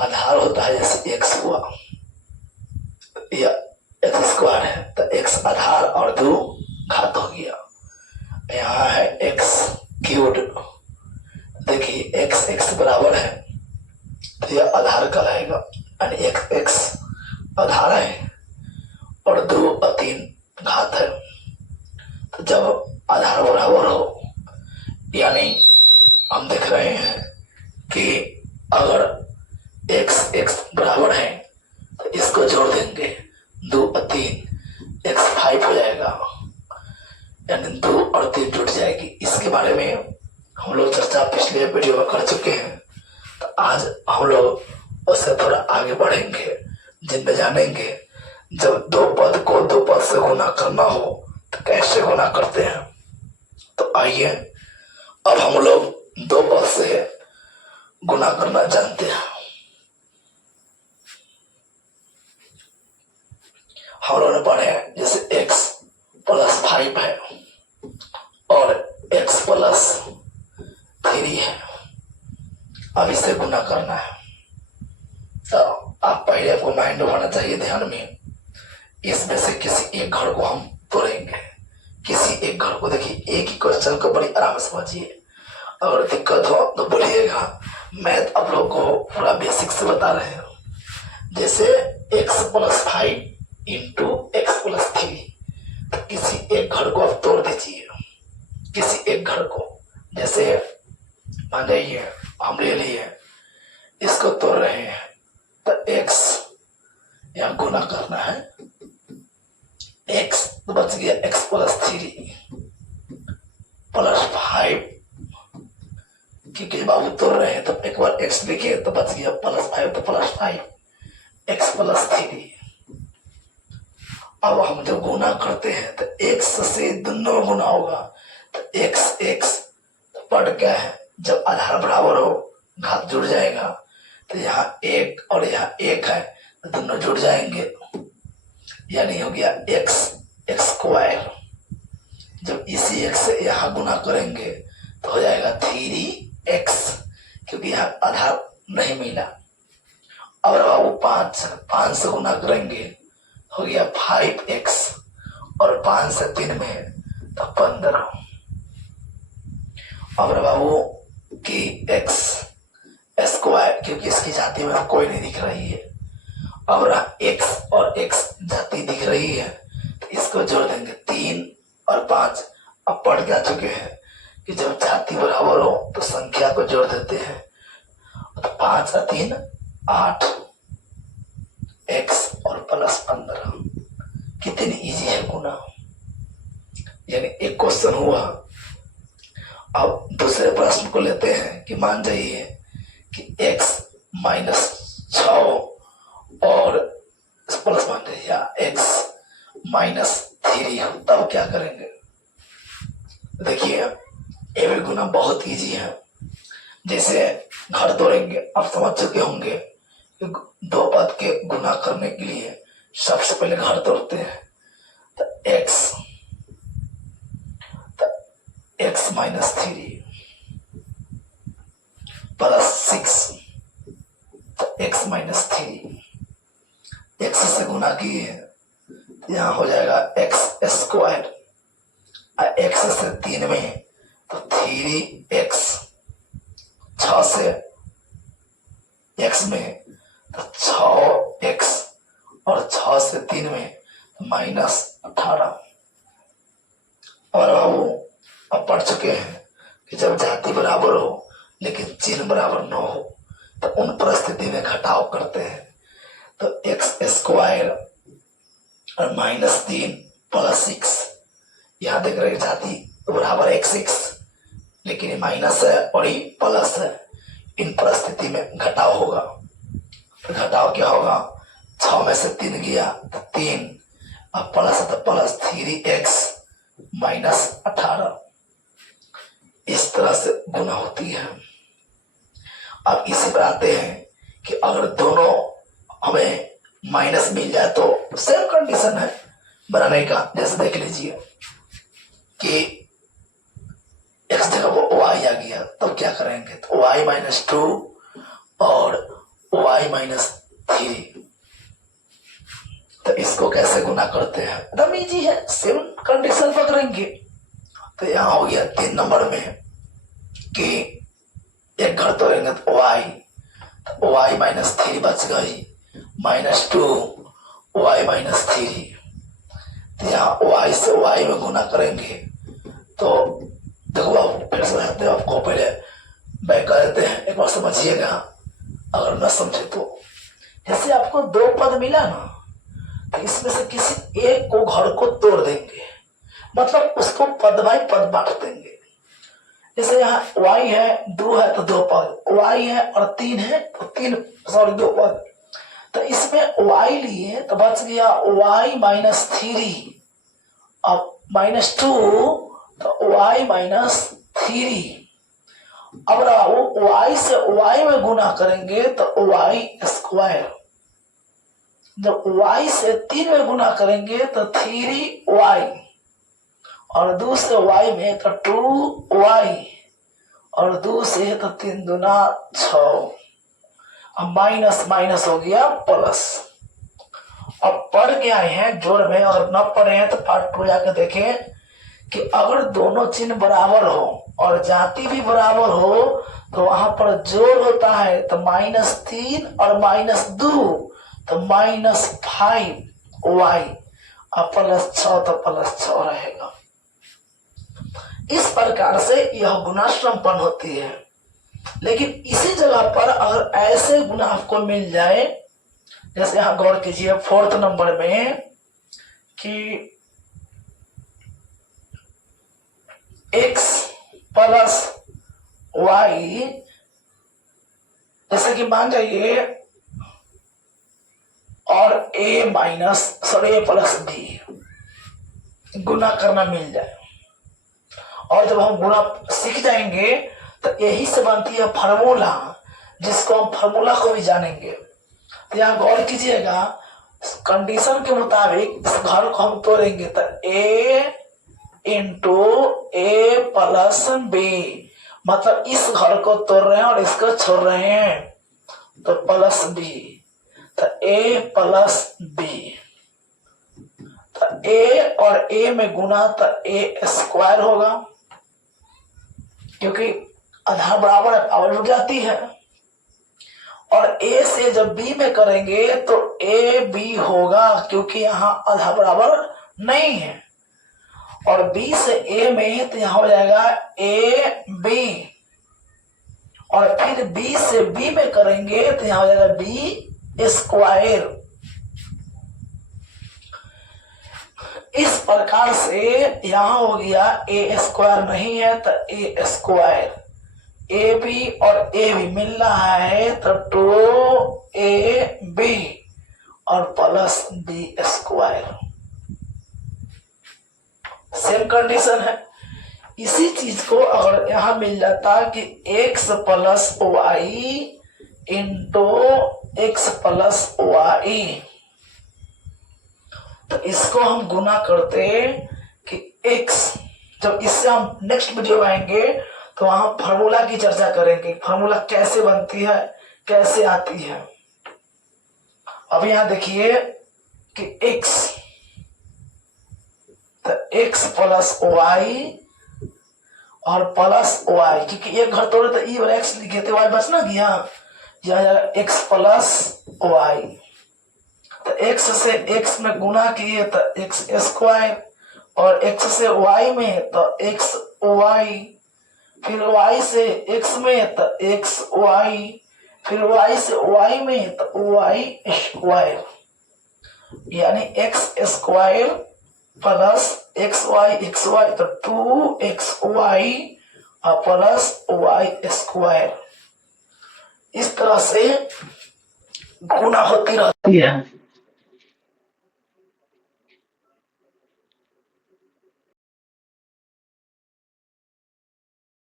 आधार होता है, जैसे एक्स हुआ या एक्स स्क्वायर है तो एक्स आधार और दो घात हो गया। यहाँ है एक्स क्यूब, देखिए एक्स एक्स बराबर है तो यह आधार कहलाएगा, यानी एक्स एक्स आधार है और दो और तीन घात है। तो जब आधार बराबर हो, यानी हम देख रहे हैं कि अगर एक्स एक्स बराबर है तो इसको जोड़ देंगे, दो और तीन एक्स 5 हो जाएगा, यानी दो और तीन जुट जाएगी। इसके बारे में हम लोग चर्चा पिछले वीडियो में कर चुके हैं। तो आज हम लोग उससे थोड़ा आगे बढ़ेंगे, जिनमें जानेंगे जब दो पद को दो पद से गुना करना हो तो कैसे गुना करते हैं। तो आइए अब हम लोग दो पद से गुना करना जानते हैं। हम लोगों ने पढ़े जैसे x प्लस 5 है और x प्लस 3 है, अब इसे गुना करना है। तो आप पहले आपको माइंड होना चाहिए ध्यान में, इसमें से किसी एक घर को हम तोड़ेंगे, किसी एक घर को। देखिए एक ही क्वेश्चन को बड़ी आराम से समझिए, अगर दिक्कत हो तो बोलिएगा, मैथ आप लोग को पूरा बेसिक से बता रहे हैं। जैसे x plus 5 into x plus 3, तो किसी एक घर को आप तोड़ दीजिए, किसी एक घर को। जैसे मान लीजिए हम ले लिए, इसको तोड़ रहे हैं तो x यहाँ गुना करना है, x तो बच गया x प्लस 3 प्लस 5, क्योंकि बाबू तोड़ रहे हैं तो एक बार x लिखे तो बच गया प्लस 5, तो प्लस 5 x प्लस 3। अब हम जब गुना करते हैं तो x से दोनों गुना होगा, तो x x पढ़ क्या है, जब आधार बराबर हो घात जुड़ जाएगा, तो यहाँ एक और यहाँ एक है तो दोनों जुड़ जाएंगे, यानी हो गया x एक्स स्क्वायर। जब इसी x से यहाँ गुना करेंगे तो हो जाएगा 3x, क्योंकि यहाँ आधार नहीं मिला। और बाबू 5 से गुना करेंगे हो गया 5x और 5 से 3 में तो 15। अब बाबू की x स्क्वायर, क्योंकि इसकी जाति में कोई नहीं दिख रही है, अब x और x जाति दिख रही है तो इसको जोड़ देंगे 3 और 5। अब पढ़ जा चुके हैं कि जब जाति बराबर हो तो संख्या को जोड़ देते हैं, तो 5 और 3 8 x और प्लस 15। कितनी इजी है गुना, यानी एक क्वेश्चन हुआ। अब दूसरे प्रश्न को लेते हैं कि मान जाइए कि x माइनस 6 और प्लस मान लीजिए या x माइनस 3 हो, तब क्या करेंगे। देखिए ये भी गुना बहुत इजी है। जैसे घर तोड़ेंगे, आप समझ चुके होंगे दो पद के गुना करने के लिए सबसे पहले घर तोड़ते हैं, तो x माइनस 3 प्लस 6, तो x माइनस 3 x से गुना किए, यहाँ हो जाएगा x स्क्वायर, x से 3 में तो 3x, 6 से x में तो 6x और 6 से 3 में माइनस 18। और अब पढ़ चुके हैं कि जब जाति बराबर हो लेकिन चिन्ह बराबर न हो तो उन परिस्थिति में घटाव करते हैं, तो x स्क्वायर और माइनस 3 प्लस 6, यहाँ देख रहे जाति बराबर x लेकिन ये माइनस है और ये प्लस है, इन परिस्थिति में घटाव होगा। तो घटाव क्या होगा, 6 में से 3 गया तो 3, अब प्लस है तो प्लस 3x माइनस 18। इस तरह से गुना होती है। अब इसी पर आते हैं कि अगर दोनों हमें माइनस मिल जाए तो सेम कंडीशन है बनाने का। जैसे देख लीजिए कि x जगह वो y आ गया, तब क्या करेंगे, तो y माइनस 2 और y माइनस 3। तो इसको कैसे गुना करते हैं, एकदम इजी है, सेम कंडीशन पकड़ेंगे। तो यहाँ हो गया 3 नंबर में कि एक घर तोड़ेंगे तो y माइनस 3 बच गई, -2 y माइनस 3। तो यहाँ y से y में गुना करेंगे तो देखो आप फिर से रहते आपको पहले बैक कर देते हैं, एक बार समझिएगा अगर न समझे तो। जैसे आपको 2 पद मिला ना, तो इसमें से किसी एक को घर को तोड़ देंगे, मतलब उसको पद बाई पद बांट देंगे। जैसे यहाँ y है 2 है तो 2 पद, y है और 3 है तो 2 पद। तो इसमें y लिए तो बच गया y माइनस 3, अब -2 तो y माइनस 3। अब y से y में गुना करेंगे तो y स्क्वायर, जब y से 3 में गुना करेंगे तो 3y, और 2 से y में तो 2y, और 2 से तो 3 दूना 6। अब माइनस माइनस हो गया प्लस। अब पढ़ के आए हैं जोड़ में, अगर न पढ़े हैं तो पार्ट 2 जाकर देखें कि अगर दोनों चिन्ह बराबर हो और जाति भी बराबर हो तो वहां पर जोड़ होता है, तो -3 और -2 तो -5y, और +6 तो +6 रहेगा। इस प्रकार से यह गुणाश्रमपन्न होती है। लेकिन इसी जगह पर अगर ऐसे गुना आपको मिल जाए, जैसे यहां गौर कीजिए 4th नंबर में कि x प्लस y, जैसे कि मान जाइए, और a प्लस b गुना करना मिल जाए, और जब हम गुना सीख जाएंगे तो यही से बनती है फार्मूला, जिसको हम फार्मूला को भी जानेंगे। तो यहाँ गौर कीजिएगा, कंडीशन के मुताबिक इस घर को हम तोड़ेंगे तो a into a plus b, मतलब इस घर को तोड़ रहे हैं और इसको छोड़ रहे हैं तो प्लस b, तो a प्लस b, तो a और a में गुना तो a स्क्वायर होगा, क्योंकि आधार बराबर है, पावर जुड़ जाती है। और a से जब b में करेंगे तो a b होगा, क्योंकि यहाँ आधार बराबर नहीं है। और b से a में तो यहाँ हो जाएगा a b, और फिर b से b में करेंगे तो यहाँ हो जाएगा b स्क्वायर। इस प्रकार से यहाँ हो गया a स्क्वायर नहीं है तो a स्क्वायर, ए बी और ए बी मिल रहा है तो 2ab और plus b square, same condition है। इसी चीज को अगर यहां मिल जाता कि x plus y into x plus y, तो इसको हम गुना करते कि x, जब इससे हम नेक्स्ट वीडियो आएंगे तो वहां फार्मूला की चर्चा करेंगे, फार्मूला कैसे बनती है, कैसे आती है। अब यहां देखिए कि x, तो x प्लस वाई और प्लस वाई, क्योंकि एक घर तोड़े तो ई और x लिखे थे, y बचना गया, यह x प्लस वाई, तो x से x में गुना किए तो x स्क्वायर, और x से y में तो x वाई, फिर y से x में तो x वाई, फिर y से y में तो y स्क्वायर, यानी x square plus x y तो 2xy और प्लस y स्क्वायर। इस तरह से गुना होती रहती है।